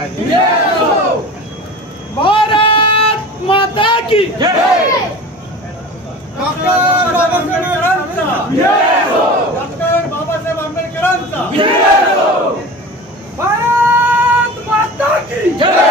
पाहिजे। भारत माता की जय। डॉक्टर बाबासाहेब आंबेडकरांचा जय हो। भारत माता की जय।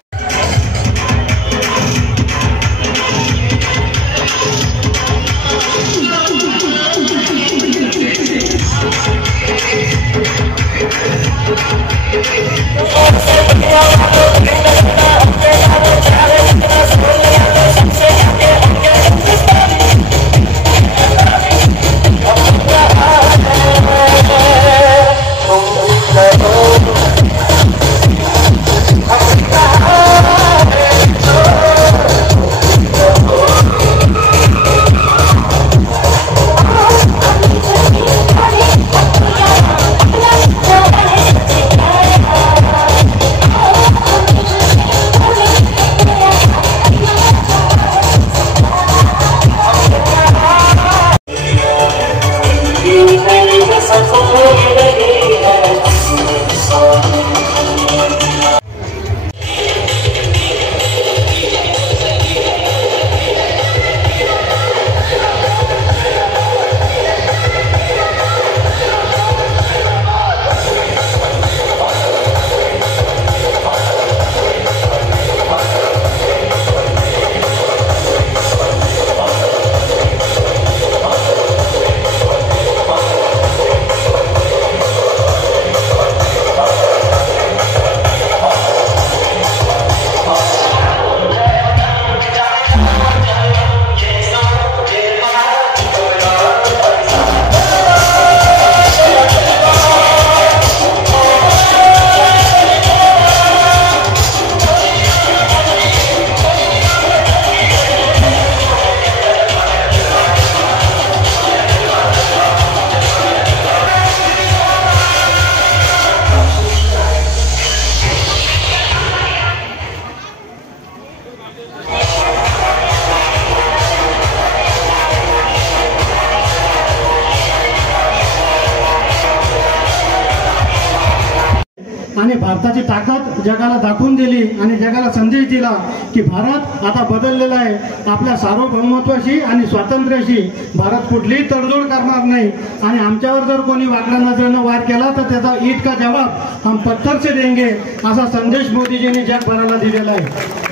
आणि भारताची ताकद जगाला दाखवून दिली आणि जगाला संदेश दिला की भारत आता बदललेला आहे। आपल्या सार्वभौमत्वाशी आणि स्वातंत्र्याशी भारत कुठलीही तडजोड करणार नाही आणि आमच्यावर जर कोणी वाकड्या नजरेनं वार केला तर त्याचा ईट का जवाब हम पत्थर से देंगे असा संदेश मोदीजींनी जगभराला दिलेला आहे।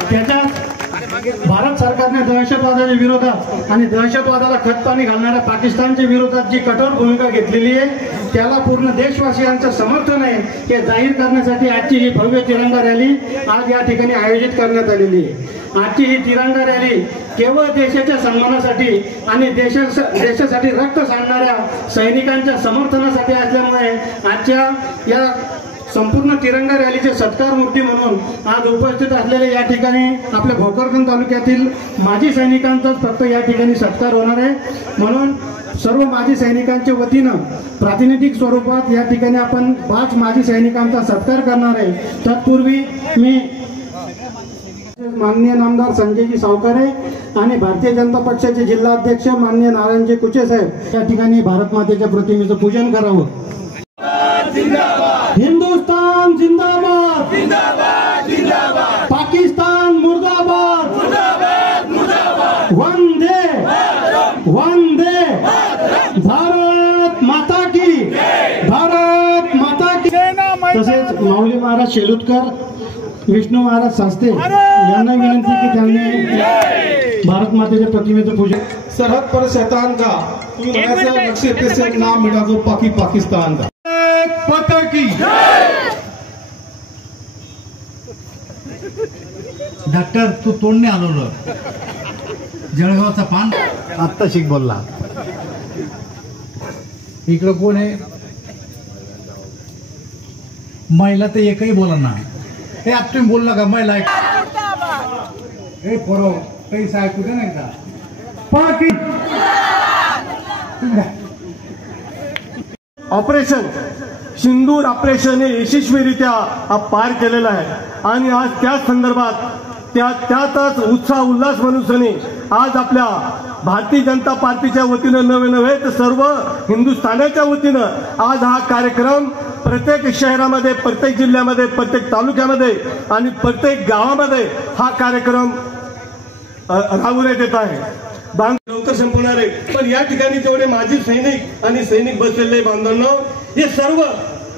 त्याच्यात भारत सरकारने दहशतवादाच्या विरोधात आणि दहशतवादाला खतपाणी घालणाऱ्या पाकिस्तानच्या विरोधात जी कठोर भूमिका घेतलेली आहे त्याला पूर्ण देशवासियांचं समर्थन आहे हे जाहीर करण्यासाठी आजची ही भव्य तिरंगा रॅली आज या ठिकाणी आयोजित करण्यात आलेली आहे। आजची ही तिरंगा रॅली केवळ देशाच्या सन्मानासाठी आणि देशासाठी रक्त सांडणाऱ्या सैनिकांच्या समर्थनासाठी असल्यामुळे आजच्या या संपूर्ण तिरंगा रॅलीचे सत्कार मूर्ती म्हणून आज उपस्थित असलेले या ठिकाणी आपल्या भोकरदन तालुक्यातील माजी सैनिकांचाच फक्त या ठिकाणी सत्कार होणार आहे। म्हणून सर्व माजी सैनिकांच्या वतीनं प्रातिनिधिक स्वरूपात या ठिकाणी आपण 5 माजी सैनिकांचा सत्कार करणार आहे। तत्पूर्वी मी माननीय नामदार संजयजी सावकारे आणि भारतीय जनता पक्षाचे जिल्हाध्यक्ष माननीय नारायणजी कुचे साहेब या ठिकाणी भारत मातेच्या प्रतिमेचं पूजन करावं। हिंदुस्तान जिंदाबाद, जिंदाबाद जिंदाबाद। पाकिस्तान मुर्दाबाद, मुर्दाबाद मुर्दाबाद। वंदे वंदे भारत माता की, भारत माता की। तसेच माऊली महाराज शेलुतकर, विष्णू महाराज सास्ते यांना विनंती की त्यांनी भारत मातेच्या प्रतिमेचं पूजन। सरहद पर शैतान का नक्शे पे से नाम मिटा दो पाकिस्तान का। माता की डॉक्टर तू तोंडने आलो जळगावचा पान आत्ता शिक बोलला। इकडं कोण आहे? महिला तर एकही बोला ना। हे आता तुम्ही बोलला का महिला? हे पोरो पैसा ऐकू दे नाही का? ऑपरेशन सिंदूर ऑपरेशन हे यशस्वीरित्या पार केलेलं आहे आणि आज त्याच संदर्भात त्यातच उत्साह उल्हास मनुष्याने आज आपल्या भारतीय जनता पार्टीच्या वतीनं नव्हे तर सर्व हिंदुस्थानाच्या वतीनं आज हा कार्यक्रम प्रत्येक शहरामध्ये, प्रत्येक जिल्ह्यामध्ये, प्रत्येक तालुक्यामध्ये आणि प्रत्येक गावामध्ये हा कार्यक्रम राबवण्यात येत आहे. लवकर संपवणार आहे, पण या ठिकाणी जेवढे माजी सैनिक आणि सैनिक बसलेले बांधवांनो, हे सर्व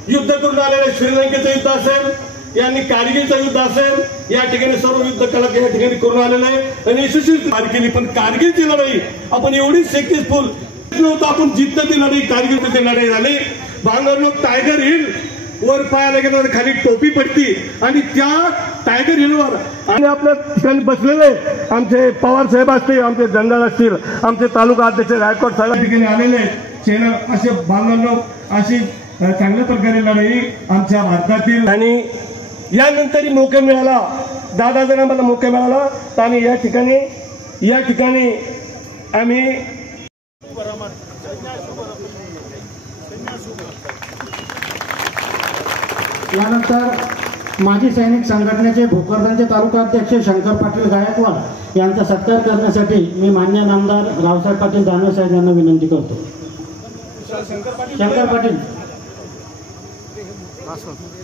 युद्ध करून आलेले, श्रीलंकेचं युद्ध असेल, यांनी कारगिलचं युद्ध असेल, या ठिकाणी सर्व युद्ध कला या ठिकाणी करून आलेलं आहे आणि यशस्वी पार केली. पण कारगिलची लढाई आपण एवढी सक्सेसफुल नव्हतं, आपण जितलं ती लढाई, कारगिलची लढाई झाली. बांधवांनो, टायगर हिल वर पायाला गेल्यावर खाली टोपी पडती आणि त्या टायगर हिलवर आणि आपल्या ठिकाणी बसलेले आमचे पवार साहेब असतील, आमचे जंजाळ असतील, आमचे तालुका अध्यक्ष गायकवाड साहेब ठिकाणी आलेले सेना असे बांधवांनो, अशी चांगल्या प्रकारे लढाई आमच्या भारतातील. आणि यानंतर मौका मिळाला, दादा जण आम्हाला मौका मिळाला आणि या ठिकाणी आम्ही यानंतर माजी सैनिक संघटनेचे भोकरदनचे तालुका अध्यक्ष शंकर पाटील गायकवाड यांचा सत्कार करण्यासाठी मी मान्य नामदार रावसाहेब पाटील दानवे साहेब यांना विनंती करतो. शंकर पाटील.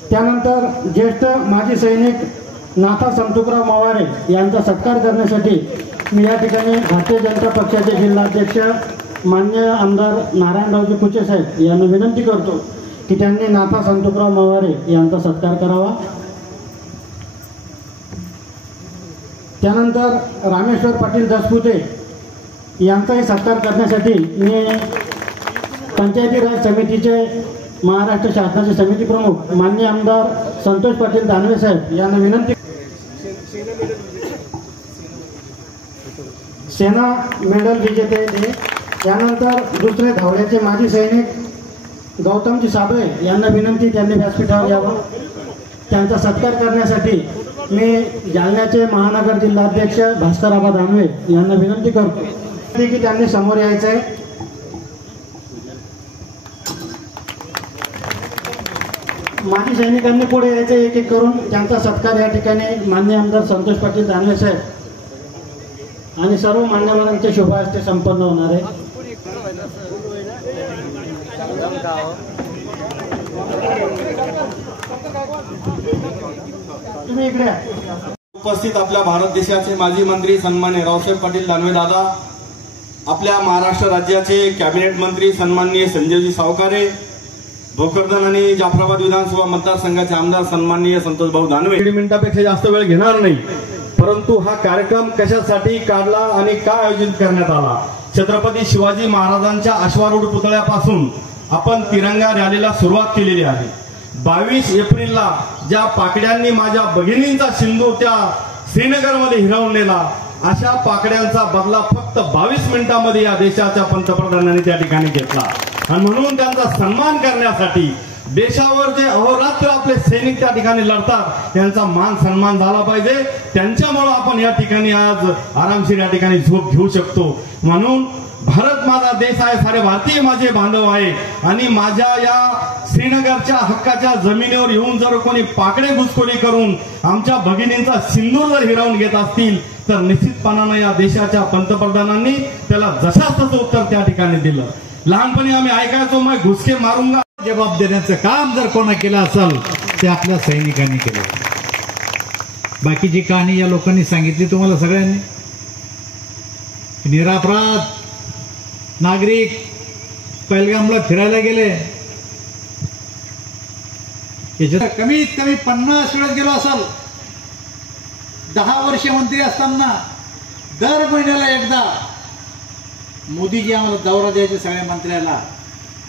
त्यानंतर ज्येष्ठ माजी सैनिक नाथा संतुकराव मवारे यांचा सत्कार करण्यासाठी मी या ठिकाणी भारतीय जनता पक्षाचे जिल्हाध्यक्ष मान्य आमदार नारायणरावजी कुचे साहेब यांना विनंती करतो की त्यांनी नाथा संतुकराव मवारे यांचा सत्कार करावा. त्यानंतर रामेश्वर पाटील दसपुते यांचाही सत्कार करण्यासाठी मी पंचायती राज समितीचे महाराष्ट्र शासनाचे समिती प्रमुख मान्य आमदार संतोष पाटील दानवे साहेब यांना विनंती. सेना मेडल विजेते ते. त्यानंतर दुसरे धावड्याचे माजी सैनिक गौतमजी साबळे यांना विनंती, त्यांनी व्यासपीठावर यावं. त्यांचा सत्कार करण्यासाठी मी जालन्याचे महानगर जिल्हाध्यक्ष भास्करआबा दानवे यांना विनंती करतो की त्यांनी समोर यायचं आहे. माजी सैनिकांनी पुढे यायचं एक एक करून. त्यांचा सत्कार या ठिकाणी मान्य आमदार संतोष पाटील दानवे साहेब आणि सर्व मान्यवरांचे शुभहस्ते संपन्न होणार आहे. तुम्ही इकडे उपस्थित आपल्या भारत देशाचे माजी मंत्री सन्माननीय रावसाहेब पाटील दानवे दादा, आपल्या महाराष्ट्र राज्याचे कॅबिनेट मंत्री सन्माननीय संजयजी सावकारे, भोकरदन आणि जाफराबाद विधानसभा मतदारसंघाचे आमदार सन्माननीय संतोष भाऊ दानवे. 1.5 मिनिटापेक्षा जास्त वेळ घेणार नाही, परंतु हा कार्यक्रम कशासाठी काढला आणि का आयोजित करण्यात आला. छत्रपती शिवाजी महाराजांच्या अश्वारूढ पुतळ्यापासून आपण तिरंगा रॅलीला सुरुवात केलेली आहे. 22 एप्रिलला ज्या पाकड्यांनी माझ्या भगिनींचा सिंदूर त्या श्रीनगरमध्ये हिरावून नेला, अशा पाकड्यांचा बदला फक्त 22 मिनिटांमध्ये या देशाच्या पंतप्रधानांनी त्या ठिकाणी घेतला. आणि म्हणून त्यांचा सन्मान करण्यासाठी देशावर जे अहोरात्र आपले सैनिक त्या ठिकाणी लढतात, त्यांचा मान सन्मान झाला पाहिजे. त्यांच्यामुळे आपण या ठिकाणी आज आरामशीर या ठिकाणी झोप घेऊ शकतो. म्हणून भारत माझा देश आहे, सारे भारतीय माझे बांधव आहे. आणि माझ्या या श्रीनगरच्या हक्काच्या जमिनीवर येऊन जर कोणी पाकडे घुसखोरी करून आमच्या भगिनींचा सिंदूर जर हिरावून घेत असतील, तर निश्चितपणाने या देशाच्या पंतप्रधानांनी त्याला जशाच तसं उत्तर त्या ठिकाणी दिलं. लहानपणी आम्ही ऐकायचो, मग घुसके मारूंगा. जबाब देण्याचं काम जर कोणा केलं असेल ते आपल्या सैनिकांनी केलं. बाकीची कहाणी या लोकांनी सांगितली तुम्हाला सगळ्यांनी. निरापराध नागरिक पहलगामला फिरायला गेले, याच्यात कमीत कमी 50 वेळेस गेलो असाल. 10 वर्ष मंत्री असताना दर महिन्याला एकदा मोदीजी आम्हाला दौरा द्यायचे सगळ्या मंत्र्याला,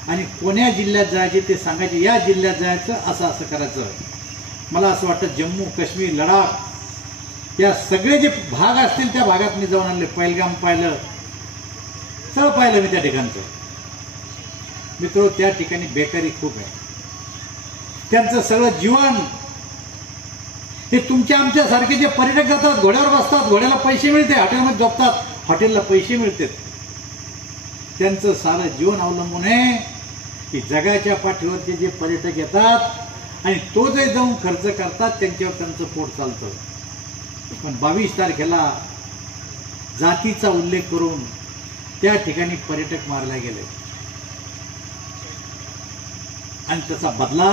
आणि कोण्या जिल्ह्यात जायचे ते सांगायचे, या जिल्ह्यात जायचं, असं असं करायचं. मला असं वाटतं जम्मू काश्मीर लडाख या सगळे जे भाग असतील त्या भागात मी जाऊन आणले. पहलगाम पाहिलं, सगळं पाहिलं मी त्या ठिकाणचं. मित्र, त्या ठिकाणी बेकारी खूप आहे. त्यांचं सगळं जीवन हे तुमच्या आमच्यासारखे जे पर्यटक जातात, घोड्यावर बसतात, घोड्याला पैसे मिळते, हॉटेलमध्ये झोपतात, हॉटेलला पैसे मिळतात, त्यांचं सारं जीवन अवलंबून आहे की जगाच्या पाठीवरचे जे पर्यटक येतात आणि तो जे जाऊन खर्च करतात त्यांच्यावर त्यांचं पोट चालतं. पण 22 तारखेला जातीचा उल्लेख करून त्या ठिकाणी पर्यटक मारले गेले आणि त्याचा बदला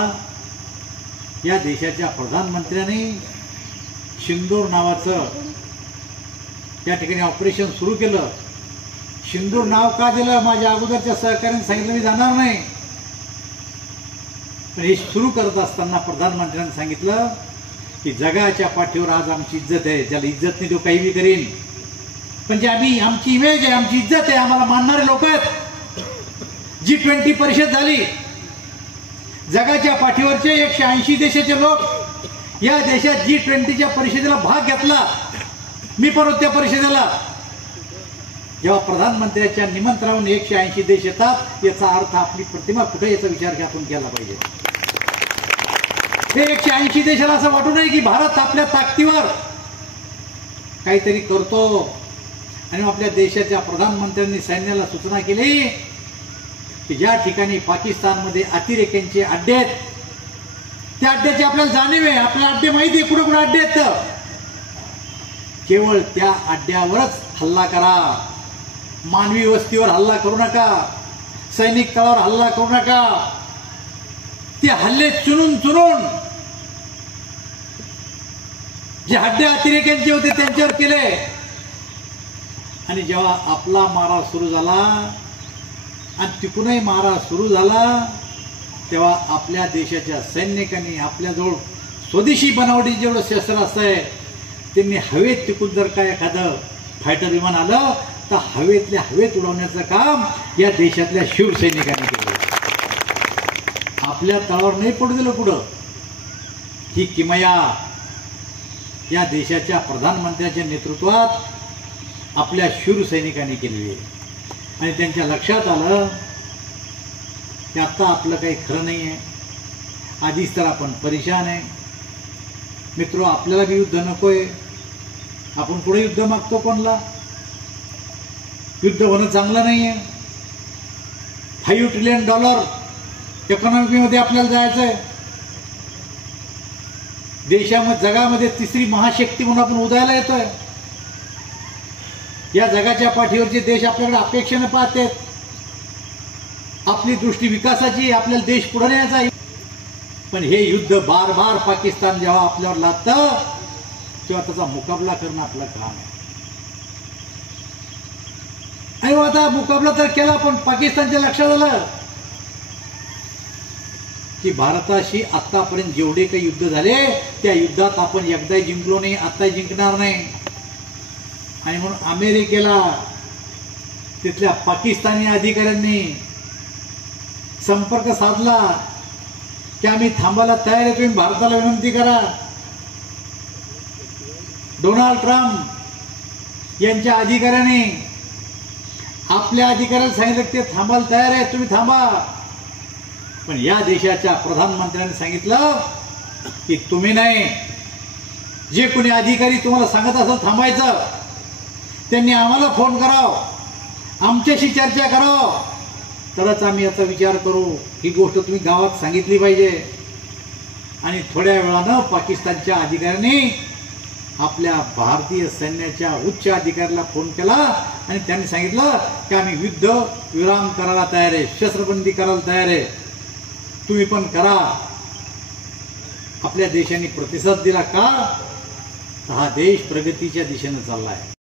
या देशाच्या प्रधानमंत्र्यांनी सिंदूर नावाचं त्या ठिकाणी ऑपरेशन सुरू केलं. सिंदूर नाव का दिलं? माझ्या अगोदरच्या सहकार्याने सांगितलं मी जाणार नाही. पण हे सुरू करत असताना प्रधानमंत्र्यांनी सांगितलं की जगाच्या पाठीवर आज आमची इज्जत आहे, ज्याला इज्जत नाही तो काही बी करीन, पण जे आमची इमेज आहे, आमची इज्जत आहे, आम्हाला मानणारे लोक आहेत. G20 परिषद झाली, जगाच्या पाठीवरचे 180 देशाचे लोक या देशात G20च्या परिषदेला भाग घेतला. मी पण होतो त्या परिषदेला. जेव्हा प्रधानमंत्र्यांच्या निमंत्रणावरून 180 देश येतात, याचा अर्थ आपली प्रतिमा कुठे याचा विचार आपण केला पाहिजे. हे 180 देशाला असं वाटू नये की भारत आपल्या ताकदीवर काहीतरी करतो. आणि आपल्या देशाच्या प्रधानमंत्र्यांनी सैन्याला सूचना केली की ज्या ठिकाणी पाकिस्तानमध्ये अतिरेक्यांचे अड्डे आहेत, त्या अड्ड्याची आपल्याला जाणीव आहे, आपल्याला अड्डे माहिती आहे कुठे कुठे अड्डे आहेत. केवळ त्या अड्ड्यावरच हल्ला करा, मानवी वस्तीवर हल्ला करू नका, सैनिक तळावर हल्ला करू नका. ते हल्ले चुनून जे अड्डे अतिरेक्यांचे होते त्यांच्यावर केले. आणि जेव्हा आपला मारा सुरू झाला आणि तिकडूनही मारा सुरू झाला, तेव्हा आपल्या देशाच्या सैनिकांनी आपल्याजवळ स्वदेशी बनावटीचे जेवढं शस्त्र असतंय त्यांनी हवेत तिकून जर का एखादं फायटर विमान आलं तर हवेतल्या हवेत उडवण्याचं काम या देशातल्या शिवसैनिकांनी केलं. आपल्या तळावर नाही पडू दिलं पुढं. ही किमया या देशाच्या प्रधानमंत्र्यांच्या नेतृत्वात आपल्या शिवसैनिकांनी केलेली आहे. आणि त्यांच्या लक्षात आलं की आता आपलं काही खरं नाही आहे, आधीच तर आपण परेशान आहे. मित्र, आपल्याला बी युद्ध नकोय. आपण पुढे युद्ध मागतो कोणला? युद्ध होणं चांगलं नाही आहे. $5 ट्रिलियन इकॉनॉमीमध्ये आपल्याला जायचंय. देशामध्ये जगामध्ये तिसरी महाशक्ती म्हणून आपण उदयाला येतोय. या जगाच्या पाठीवरचे देश आपल्याकडे अपेक्षेने पाहतात. आपली दृष्टी विकासाची, आपल्याला देश पुढे न्यायचा आहे. पण हे युद्ध बार बार पाकिस्तान जेव्हा आपल्यावर लागतं तेव्हा त्याचा मुकाबला करणं आपलं काम आहे. आणि आता मुकाबला तर केला, पण पाकिस्तानच्या लक्षात आलं की भारताशी आतापर्यंत जेवढे काही युद्ध झाले त्या युद्धात आपण एकदाही जिंकलो नाही, आताही जिंकणार नाही. आणि म्हणून अमेरिकेला तिथल्या पाकिस्तानी अधिकाऱ्यांनी संपर्क साधला की आम्ही थांबायला तयार आहे, तुम्ही भारताला विनंती करा. डोनाल्ड ट्रम्प यांच्या अधिकाऱ्याने आपल्या अधिकाऱ्याला सांगितलं की ते थांबायला तयार आहे, तुम्ही थांबा. पण या देशाच्या प्रधानमंत्र्यांनी सांगितलं की तुम्ही नाही, जे कोणी अधिकारी तुम्हाला सांगत असेल थांबायचं त्यांनी आम्हाला फोन करावं, आमच्याशी चर्चा करावं, तरच आम्ही याचा विचार करू. ही गोष्ट तुम्ही गावात सांगितली पाहिजे. आणि थोड्या वेळानं पाकिस्तानच्या अधिकाऱ्यांनी आपल्या भारतीय सैन्याच्या उच्च अधिकाऱ्याला फोन केला आणि त्यांनी सांगितलं की आम्ही युद्ध विराम करायला तयार आहे, शस्त्रबंदी करायला तयार आहे, तुम्ही पण करा. आपल्या देशाने प्रतिसाद दिला का? हा देश प्रगतीच्या दिशेने चालला आहे.